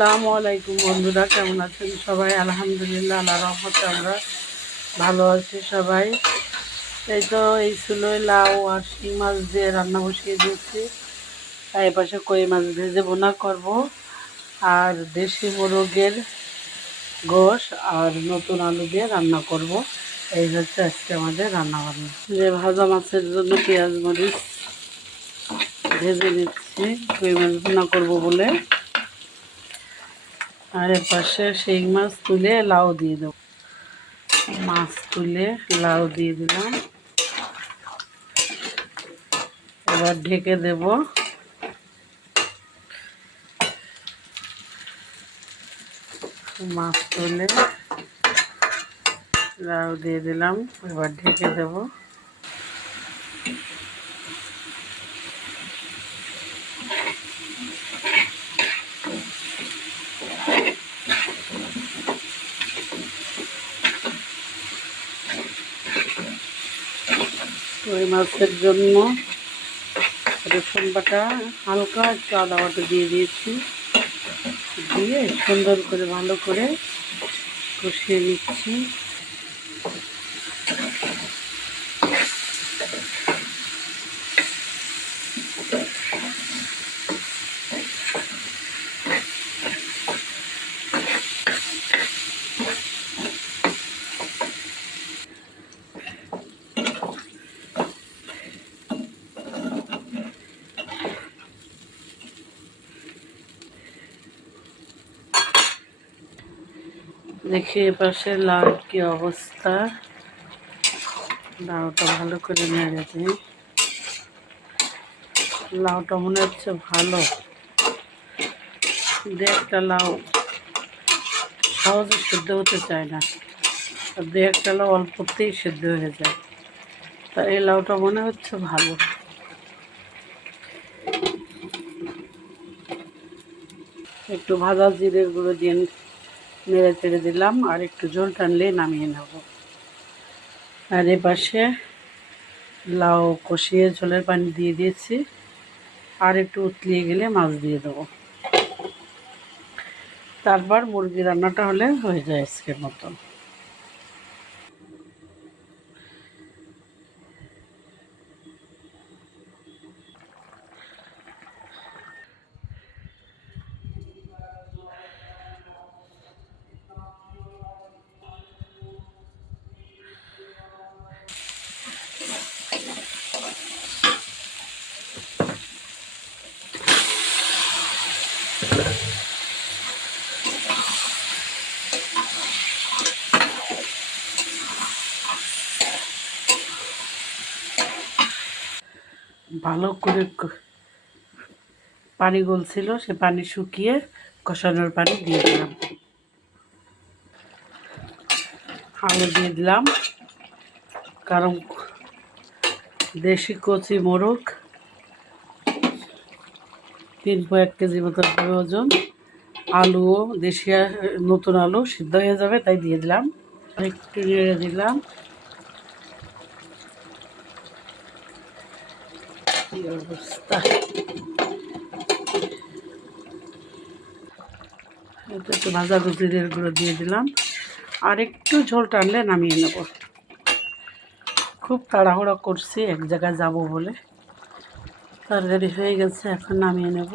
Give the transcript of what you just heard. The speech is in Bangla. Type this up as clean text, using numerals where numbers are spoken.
আসসালামু আলাইকুম বন্ধুরা, কেমন আছেন সবাই? আলহামদুলিল্লাহ, আল্লাহর রহমতে আমরা ভালো আছি সবাই। এই ছিল লাউ আর শিং মাছ দিয়ে রান্না বসিয়ে দিয়েছি। আর এপাশে কই মাছ ভেজে বোনা করব, আর দেশি মোরগের গোশ আর নতুন আলু দিয়ে রান্না করব। এই হচ্ছে আজকে আমাদের রান্না বান্না। যে ভাজা মাছের জন্য পেঁয়াজ মরিচ ভেজে নিচ্ছি কই মাছ বোনা করব বলে। আর এর পাশে শিং মাছ তুলে লাউ দিয়ে দেব। মাছ তুলে লাউ দিয়ে দিলাম, এবার ঢেকে দেব। মাছ তুলে লাউ দিয়ে দিলাম, এবার ঢেকে দেব। ওই মাছের জন্য রসুন বাটা, হালকা একটু আদা বাটা দিয়ে দিয়েছি, দিয়ে সুন্দর করে ভালো করে কষিয়ে নিচ্ছি। দেখি এপাশে লাউ কি অবস্থা। লাউটা ভালো করে নেড়ে দিই। লাউটা মনে হচ্ছে ভালো, দু একটা লাউ সহজে সিদ্ধ হতে চায় না, আর দু একটা লাউ অল্পতেই সিদ্ধ হয়ে যায়। তা এই লাউটা মনে হচ্ছে ভালো। একটু ভাজা জিরের গুঁড়ো দিয়ে নেড়ে চেড়ে দিলাম, আর একটু ঝোল টানলে নামিয়ে নেব। আর এপাশে লাউ কষিয়ে ঝোলের পানি দিয়ে দিয়েছি, আর একটু উতলিয়ে গেলে মাছ দিয়ে দেবো। তারপর মুরগি রান্নাটা হলে হয়ে যায় আজকের মতো। ভালো করে পানি গলছিল, সে পানি শুকিয়ে কষানোর পানি দিয়ে দিলাম। আলু দিয়ে দিলাম, কারণ দেশি কচি মোরগ 3.1 কেজি মতো ওজন। আলুও দেশি নতুন আলু সিদ্ধ হয়ে যাবে, তাই দিয়ে দিলাম। একটু নেড়ে দিলাম। কি অবস্থা! একটু ভাজা জিরের গুঁড়ো দিয়ে দিলাম, আর একটু ঝোল টানলে নামিয়ে নেব। খুব তাড়াহুড়ো করছি এক জায়গায় যাব বলে। তরকারি হয়ে গেছে, এখন নামিয়ে নেব।